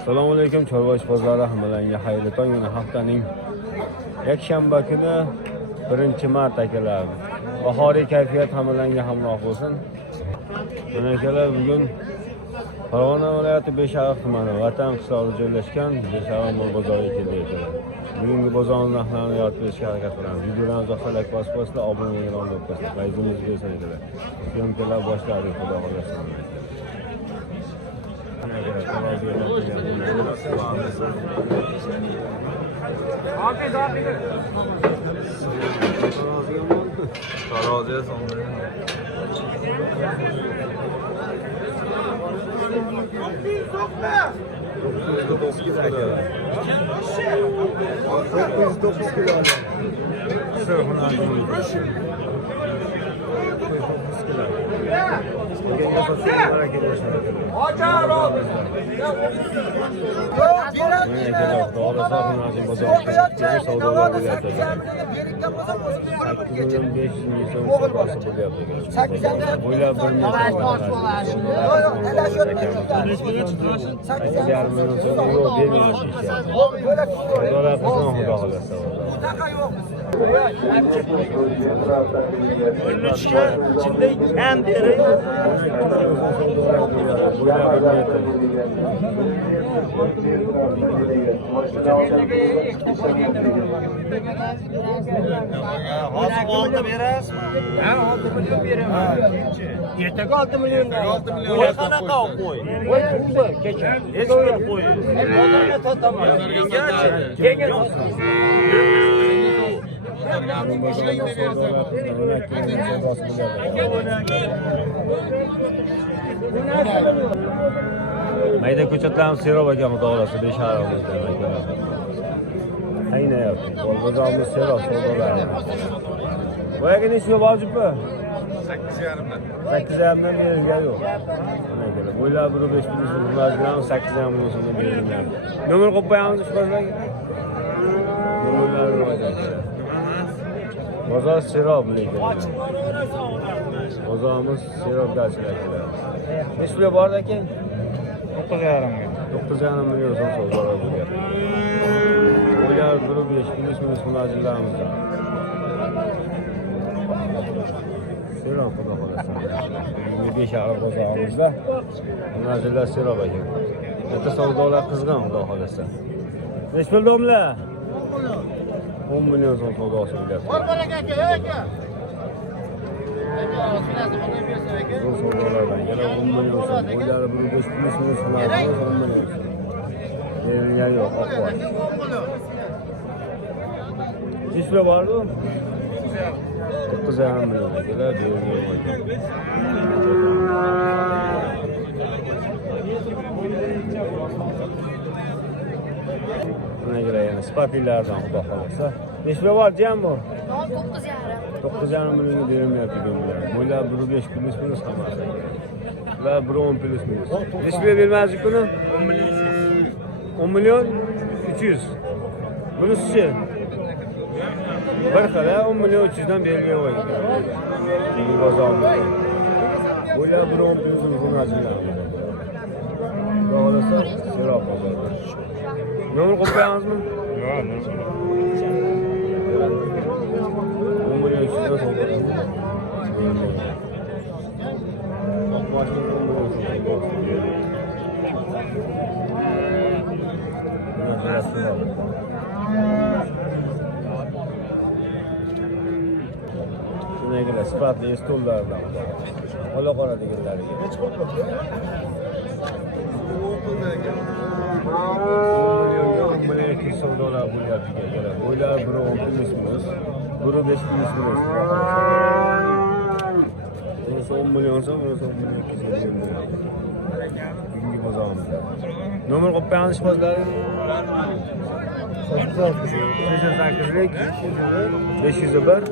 Assalomu alaykum Chorvoch bozori hammalarga xayrli tong. Yana haftaning yakshanba kuni 1-mart akalar. Bahoriy kayfiyat hammalarga hamroh bo'lsin. Mana akalar bugun Farg'ona viloyati Beshariq tumani Vatan qishlog'ida joylashgan Beshariq mol bozoriga keldik. Bugungi bozorning narxlarini yoritib berishga harakat qilamiz. Videolarni uzoqlashtirib bosib obuna bo'lib o'tsin. Qayzimiz bersin akalar. Syomkalar boshladik, xudo xohlasa. Ertaga 6 milyon. Voy qanaqa qo'y? Voy turdi kecha. Hech bir qo'y. Bozorga sotaman. Yengil mayda ko'chatlarimiz serob aka mutolasi Beshariqimizda akalar. Aynayapti. Bozorimiz serob savdolari. Boyaga nechga mavjudmi? 8,5 dan berilgan yo'q. Mana akalar, bo'ylab 1.5 million so'mdan 8,5 million so'mdan berilgan. Nomer qo'yib qo'yamiz ishbozlarga. Nomerlarni ro'yxatga. Bozor serob lekin. Bozorimiz serobdachilar akalar. Nechi pulga bor ekan? 9,5 million so'm savdolar bo'lyapti. Bo'ylar 1.5 million so'mlarimiz. Serob xudo xolasa. Beshariq bozorimizda nazarlar serob ekan. Katta savdolar qizg'in xudo xolasa. Nech pul domla? 10 million so'm savdosi bo'lyapti. Bor aka, aka. Bu savdolardan yana 10 million so'm. Bo'ylari 1.5 million so'mlarimiz 10 million so'm. Berilgan yo'q, oqvat. Nech pul bordi? 9,5 million akalar buna göre yani spatillerden xudo xolasa. Nechta bor jam bu? 9,5 million berilmayapti bunlar. Bo'ylar 1.5 plus hammasi. Ular 1.10 plus. Nechta bermaslik buni? 10 million 300. Bunisi bir xil 10 million 300 dan berilmay qo'ydi. Bu bozorda. Bo'ylab 1.10 million so'mlar. To'g'risi, serob bozor. Nomer qo'yib qo'yamizmi? Yo'q, nomer. 10 million 300 dan savdo. Negalar sifatli stollardan. Ola qora deganlariga. Nech pul bo'ldi? Million savdolar bo'lyapti akalar. Bo'ylar 1.10 million, 1.5 million. Bunisi 10 million so'm, bunisi 10 million. Bugungi bozorimizda. Nomer qo'yib qo'yamiz ishbozlarga. 508lik 501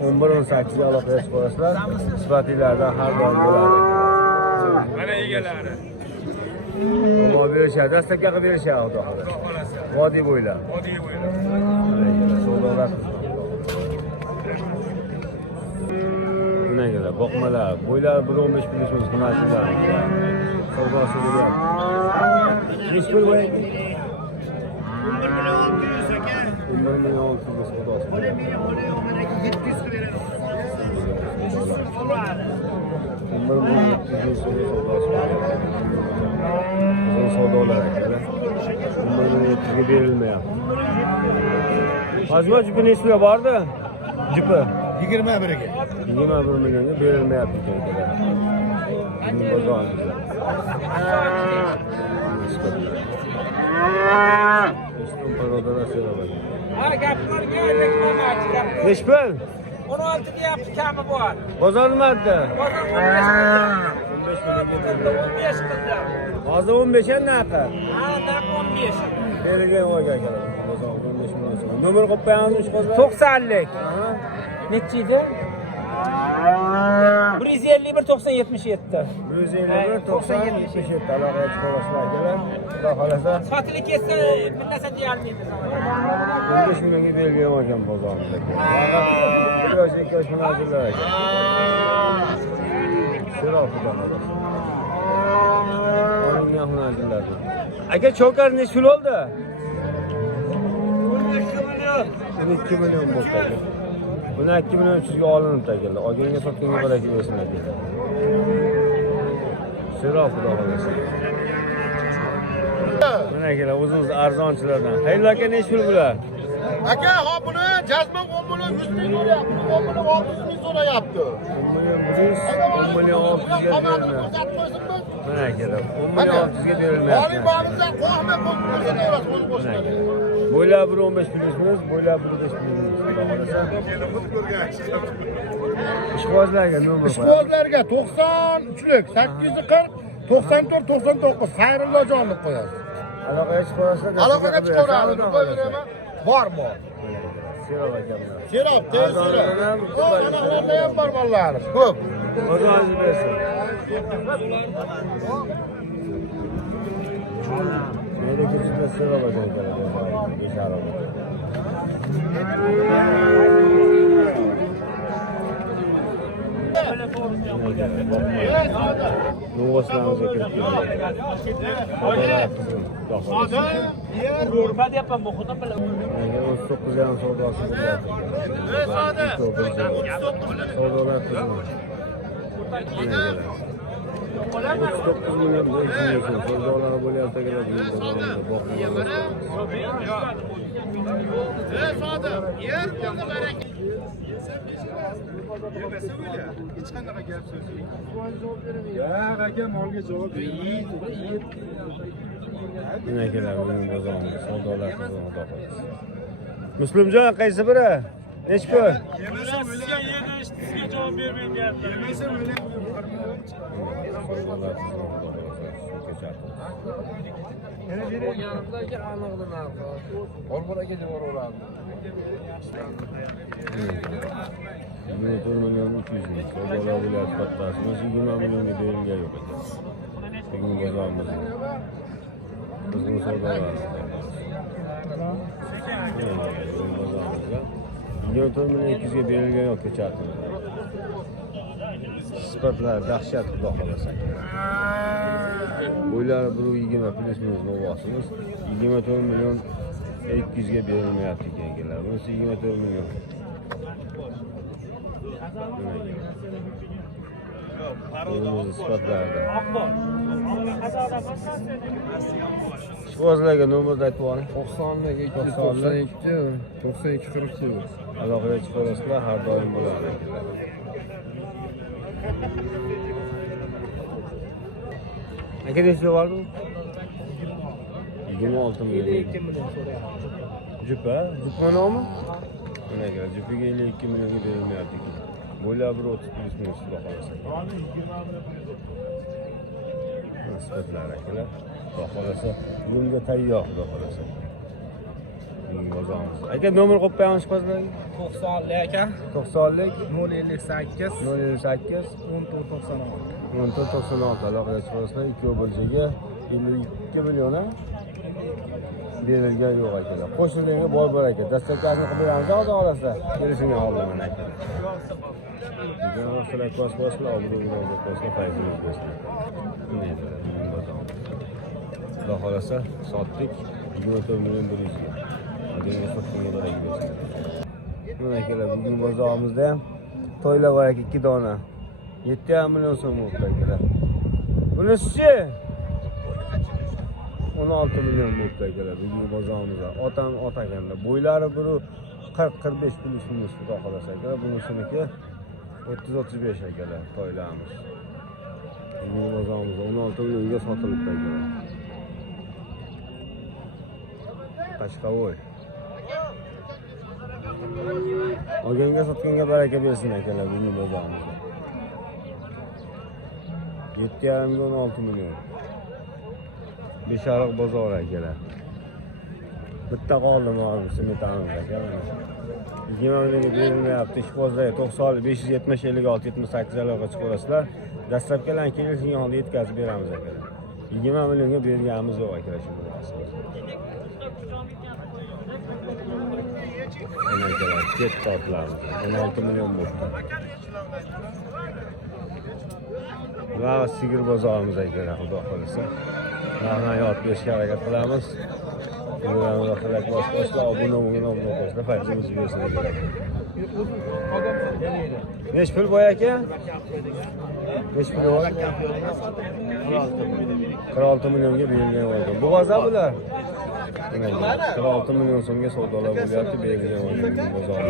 1118 aloqaga chiqasizlar. Sifatlilardan har doim bo'ladi. Mana egalari. Omon berishadi, dastlabki qilib berishadi xudo xolasa. Vodiy bo'ylab. Savdolar. Bunagilar, boqmalar, bo'ylari 1.15 million so'm xizmatchilar. Savdosi bo'lyapti. Nechi pul bo'ydi? 11 million 600 aka. 11 million 600 xudosi. Bola meni bola yo'q, mana 700 qilib beraman. 11 million 700 xudosi. Bu savdolar akalar. 11 million 700 ga berilmayapti. Hozir jipi nechiga bordi? Jipi 21 ga. 21 millionga berilmayapti ekan akalar. Bu bozorda. Ha gaplarga reklamachi gap. Nechi pul? 16 deyapti kami bor. Bozor nimalarda? Bozor 15 qildi. 15 qildi. Hozir 15 ham naqa. Ha, naq 15. Berilgan o'yga akalar. Bozor 15 million. Nomer qo'yib qo'yamiz qo'zlar. 90lik. Nechi edi? 151 90 77. 151 90 77 aloqa chiqarasizlar akalar. Xudo xolasa Sotilik ketsa bir narsa deyolmaydi. 15 millionga berilgan ekan bozorimizda. Bir yosh ikki yosh munosabatlar ekan. Sira xudo xolasa. Olingan hunarchilar. Aka chokar nechi pul oldi? 12 million bo'ldi. Buni 2 million 300 ga olinibdi akalar. Olganga sotganga baraka bersin akalar. Sira xudo xolasa. Mana akalar o'zimiz arzonchilardan. Xayrli aka nechi pul bular? Aka, hop buni jazma 10 million 100 ming so'rayapti. 10 million 600 ming so'rayapti. 10 million 600 ga berilmayapti. Mana akalar 10 million 600 ga berilmayapti. Oliy barimizdan qo'yamay qo'ymayapti. Mana akalar. Bo'ylab 15 pulimiz, bo'ylab 5 pulimiz. Xudo xolasa. Ishqibozlarga nomer qo'yamiz. Ishqibozlarga 93lik 840 94 99 Xayrullo jonlik qo'yasiz. Aloqaga chiqarasizlar. Aloqaga chiqaramiz. Qo'yaveraman. Bormi? Serov akalar. Serov, tez serov. Analarda ham bor bolalarimiz. Ko'p. O'zingiz bersin. Meni ko'chada serov akalar. Beshara. Nuvoslarimiz kirib Ko'rma deyapman bu xudo bilan. 19 ham savdosi. Savdolar qildi. 9 million savdolar bo'lyapti akalar. Hech qanaqa gap so'z yo'q. Ya, aka molga javob bering. Mana akalar bugun bozorimiz savdolar qildi xudo xolasa. Muslimjon qaysi biri? Nech pul? Yemasa sizga yerdan sizga javob bermayapti. Yemasa Savdolar qildi xudo xolasa. Yanimdagi aniqli narxi. Olboraga javob beradi. 1 million 200 ming. Savdolar bo'lyapti kattasi. 20 millionga berilgan yo'q ekan. Bugun bozorimiz. Bizning savdolar. 24 million 200 ga berilgan yo'q kechasi. Sifatlar dahshat xudo xolasa. Bo'ylari 120 plyus novosimiz 24 million 200 ga berilmayapti ekan akalar. Bunisi 24 million. O'zimiz sifatlarda. Ishqibozlarga nomerni aytib oling. 90lik 292 92 49. Aloqaga chiqarasizlar, har doim bo'ladi akalar. Aka nechga bordi? 26 million. 2 million so'rayapti. Jupa, jupa nomi? Mana aka, jupiga 52 millionga berilmayapti ekan. Bo'ylab 30 plyus million xudo xolasa. Sifatlar akalar. Xudo xolasa, bunga tayyor xudo xolasa. Bozorimiz. Aka nomer qo'yib qo'yamiz ishqibozlarga. 90lik aka. 90lik 058 058 1496. 1496 aloqaga chiqarasizlar. Ikkovi bir joyga 52 million berilgan yo'q akalar. Qo'shilanga bor aka. Dastlabkasini qilib beramiz, xudo xolasa. Kelishimga olaman aka. Sizlar kosmoslar, obro'lar, kosmos faizimiz bersin. Xudo xolasa sotdik 24 million 100 ga. Degan sotganga bo'ladi. Mana akalar bugun bozorimizda ham to'ylar bor ekan 2 dona. 7,5 million so'm bo'libdi akalar. Bunisi 16 million bo'libdi akalar bugun bozorimizda. Otam ot ekanda. Bo'ylari biri 40-45 pul ishimiz xudo xolasa akalar. Bunisiniki 30-35 akalar to'ylarimiz. Bugun bozorimizda 16 millionga sotilibdi akalar. Qashqavoy. Olganga sotganga baraka bersin akalar bugun bozorimizda. 7,5 million 16 million. Beshariq bozor akalar. Bitta qoldi ma'lum smetamiz akalar. 20 millionga berilmayapti. Ishbozlarga 90 570 56 78 aloqa chiqarasizlar. Dastlabkilarni kelishgan holda yetkazib beramiz akalar. 20 millionga berganimiz yo'q akalar shu bo'lasiz. Ana akalar, ket tortlarimiz 16 million bo'ldi. Va sigir bozorimiz akalar, xudo xolasa. Rahmat yot berishga harakat qilamiz. Bularni xalaq boshqa obuna bo'lgan faydamiz bersin. Nech pul boy aka? Nech pul bor? 46 millionga berilgan bo'ldi. Bo'g'oza bular. 46 million so'mga savdolar bo'lyapti berilgan bo'ldi bozorda.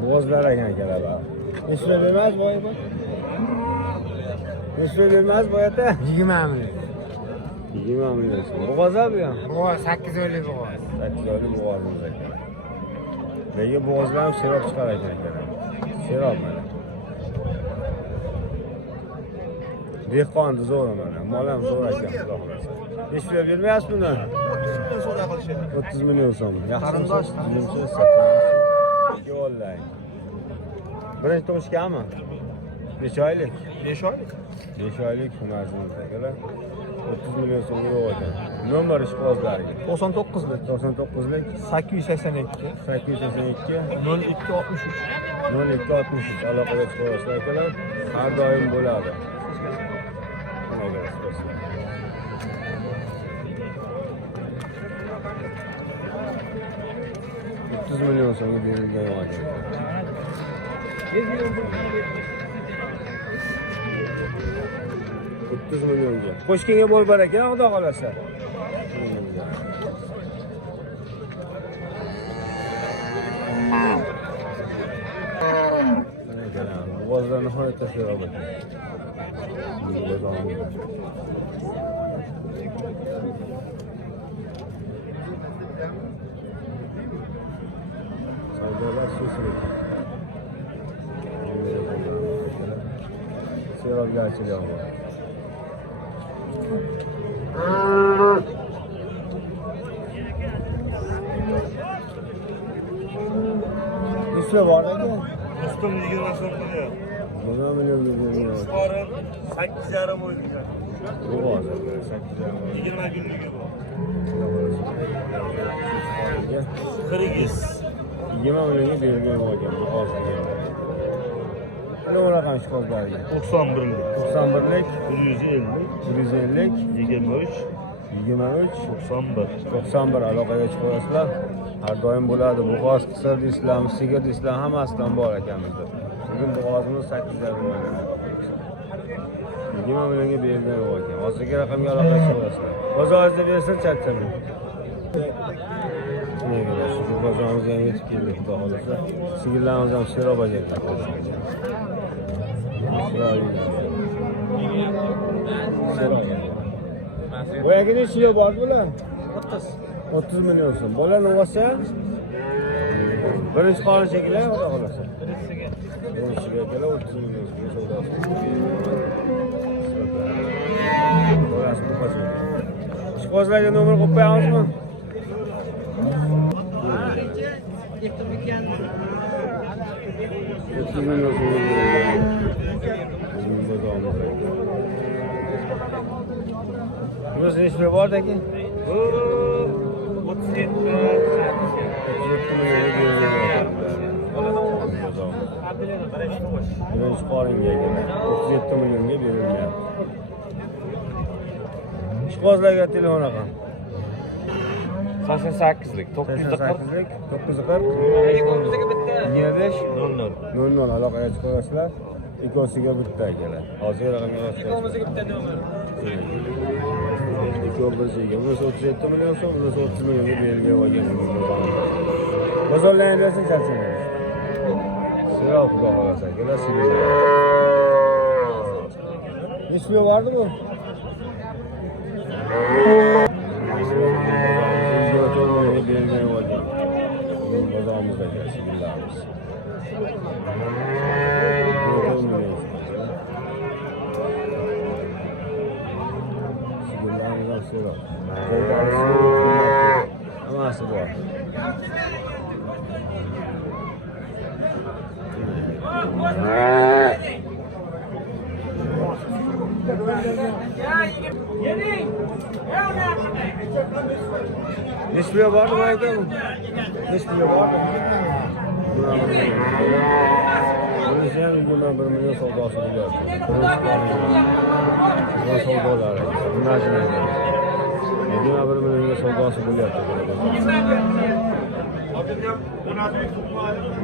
Bo'g'ozlar ekan akalar. Nechta bermas boy bu? Nechta bermas boyata? 20 million. 20 million so'm. Bo'g'oza bu ham. Bo'g'oz 8 oylik bo'g'oz. 8 oylik bo'g'ozimiz ekan. Nega bo'g'ozlar ham serob chiqar ekan akalar. Serob mana. Dehqonni zo'r mana. Mol ham zo'r ekan xudo xolasa. Nechta bermayapsiz buni? 30 million so'm. Yaxshi. Jimsiz sotamiz. Yo'llang. Birinchi tug'ishganmi? Necha oylik? 5 oylik. 5 oylik hunarsiz akalar. 30 million so'mga yo'q ekan. Nomer ishbozlariga. 99lik. 99lik 882 882 0263 0263 aloqaga chiqasizlar akalar. Har doim bo'ladi. 30 million so'mga berilgan yo'q. 30 millionga. Qo'shkanga bo'l baraka, xudo xolasa. Bo'g'ozlar nihoyatda serob ekan. Savdolar shusiz. Serobgarchilik bor. Nechta bor aka? Ustum 20 so'm qilyapti. 20 million bergan. Qorin 8,5 o'ydigan. Bo'g'oz 8,5. 20 kunligi bor. 40. 20 millionga berilgan ekan bo'g'ozga. Nima raqam ishqozlariga? 91lik. 91lik 150. 150 23 91. 91 aloqaga chiqasizlar. Har doim bo'ladi. Bo'g'oz qisir deysizlarmi, sigir deysizlarmi, hammasidan bor ekanmizda. Bugun bo'g'ozimiz 8,5 million. 20 millionga berilgan ekan. Hozirgi raqamga aloqaga chiqasizlar. Bozoringizda bersa charchamaydi. Shu bozorimizga ham yetib keldik, xudo xolasa. Sigirlarimiz ham serob ekan. Boyaga necha bor bular? 30 million so'm. Bolani olsa birinchi qoni cheklar, xudo xolasa. Birinchiga kelar 30 million so'm savdosi. Bolasi bu qancha? Ishqozlarga nomer qo'yib qo'yamizmi? 30 million so'm. Bunisi nechta bor aka? 37 million. Birinchi qoringa keladi. 37 millionga berilgan. Ishqozlarga telefon raqam. 88lik 940 88lik 940 25 00 aloqaga chiqasizlar. Ikkosiga bitta keladi. Hozir raqamga yozasiz. Ikkimiziga bitta nomer. Ikkovi birisiga. Bunisi 37 million so'm, bunisi 30 millionga berilgan bo'lgan. Bozorlarni charchamaymiz. Sira xudo xolasa, kelasiz. Ismi bormi bu? Berilgan bo'lgan. Bozorimizda sigillarimiz. Hammasi bor. Nisbiye var mı ayda? Nisbiye var mı? Bunu sen bugün 1 milyon soldası buluyor. Bu soldalar. Bunlar ne? Bugün 1 milyon soldası buluyor.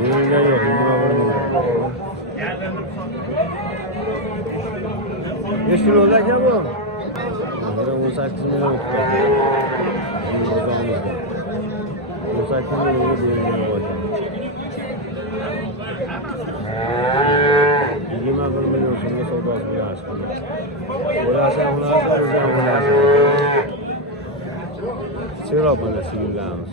Bugün yok. Yeşil olacak ya bu. 18 milyon tutar. 18 milyon olacak. 21 milyon sonra soldası buluyor aslında. Burası bunlar. Sera böyle sigillerimiz.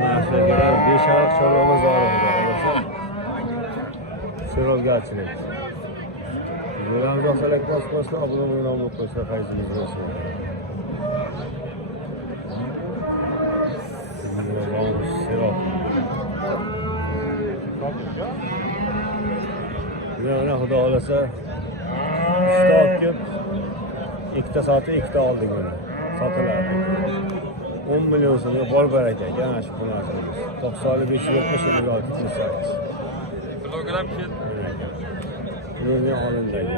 Maşallah 5 aylık çorabımız var orada. Sera gerçekten. Buradan da selek basmasına abone olmayı unutmayın kaydınız olsun. Sera. Ne xudo olasa stok kelib ikkita sotib ikkita oldik uni sotiladi 10 million so'mga bor baraka yana shu narsamiz 90 570 million tutsak kilogram Bunun alındaydı.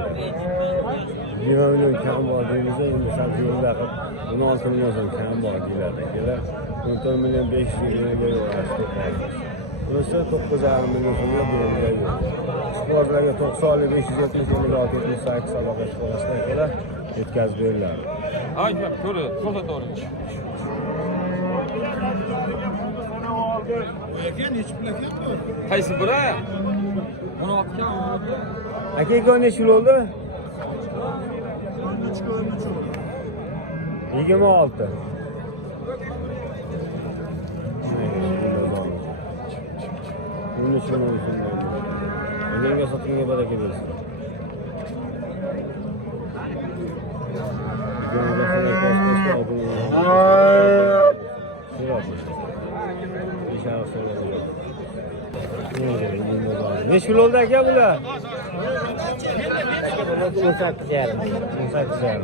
20 milyon kam var deyimizde endi sabzi yo'lda qilib 16 milyon so'm kam bor deyiladi. Kelar 14 milyon 500 millionga yo'lashdi. Bunisi 9,5 milyon so'mga berilgan. Sportlarga 90 570 million 78 aloqa chiqarishdan kelar yetkazib beriladi. Aytma, ko'rdi, to'g'ri. Qaysi biri? 16 kam. Aka ikkovini necha bo'ldi? 26. Bunun için olsun. Yenge satınca bereket versin. Yenge sana koskoska aldın. Şuraya bak. İnşallah sonra olacak. Ne şul oldu aka bular? 18,5.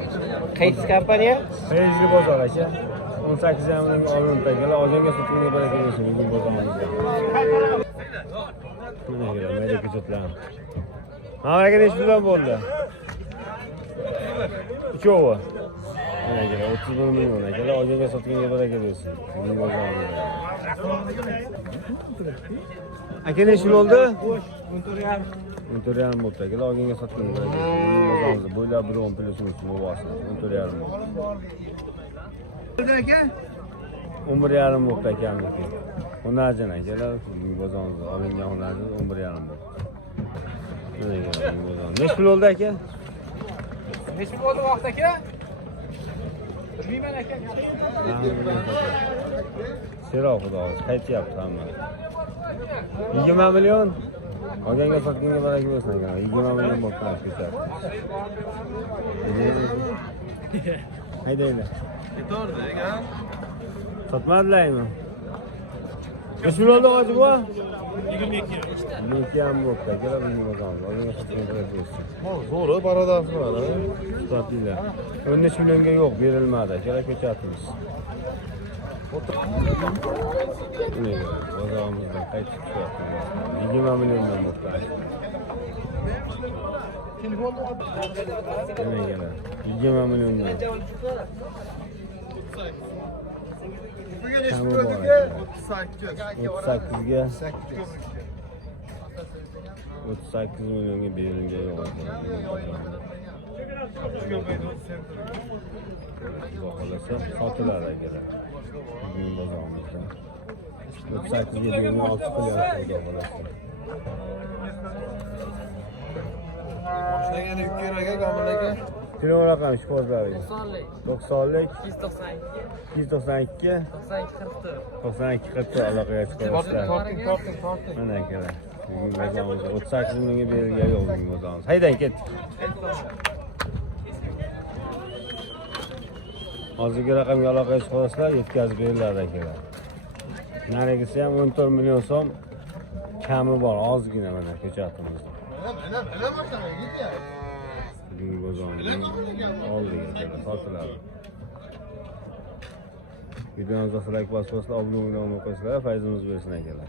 Qaysi kompaniya? Feyzli bozor aka. 18,5 ming olindi kelar. Olganga satınca bereket versin bugun bozorimizda. Mana kelar, mayda ko'chatlar. Hammaga necha puldan bo'ldi? Uchovi. Mana kelar, 31 million kelar. Olganga satganga bereket versin. Bugun bozorimizda. Aka necha bo'ldi? 14,5 bo'ldi kelar. Olganga satganga bereket versin. Bugun bozorimizda bo'ylab 1 plyus uchun bo'lsin. 14,5 bo'ldi aka. 11,5 bo'ldi akamniki. Hunarjan akalar, bugun bozorimizda olingan hunarjan 11,5 bo'ldi. Necha pul oldi aka? Necha bo'ldi vaqt aka? Bilmayman aka. Sero xudo, qaytyapti hamma. 20 million. Olganga sotganga baraka bo'lsin aka. 20 million bo'lib ketyapti. Haydaydi. Ketordi aka. Sotmadilarmi? Necha pul oldi hozir bu? 22 ham bo'ldi. Kelar bugun bozorimiz. Olganga sotganga baraka bo'lsin. Zo'ri barodasi bor. Sotdilar. 13 millionga yo'q, berilmadi. Kelar ko'chatimiz. Bozorimizdan qaytib chiqyapmiz. 20 milliondan muhtoj. Nimaga? 20 milliondan. Kami bor. 38ga 38 millionga berilgan yo'q. Xohlasa sotiladi akalar. Bizning bozorimizda. 38 ga berilgan 6 qilyapti xohlasa. Boshlangan 2 yuraga Komilga. Telefon raqami shifozlari. 90lik 292 92 44 aloqaga chiqasizlar. Mana akalar. Bugun bozorimiz 38 millionga berilgan yo'q bugun bozorimiz. Haydan ket. Hozirgi raqamga aloqaga chiqasizlar, yetkazib beriladi akalar. Narigisi ham 14 million so'm kami bor, ozgina mana ko'chatimizda. Bugun bozorimiz oldiga sotiladi. Videomizni like bosib, obuna bo'lib qo'yinglar, fayzimiz bersin akalar.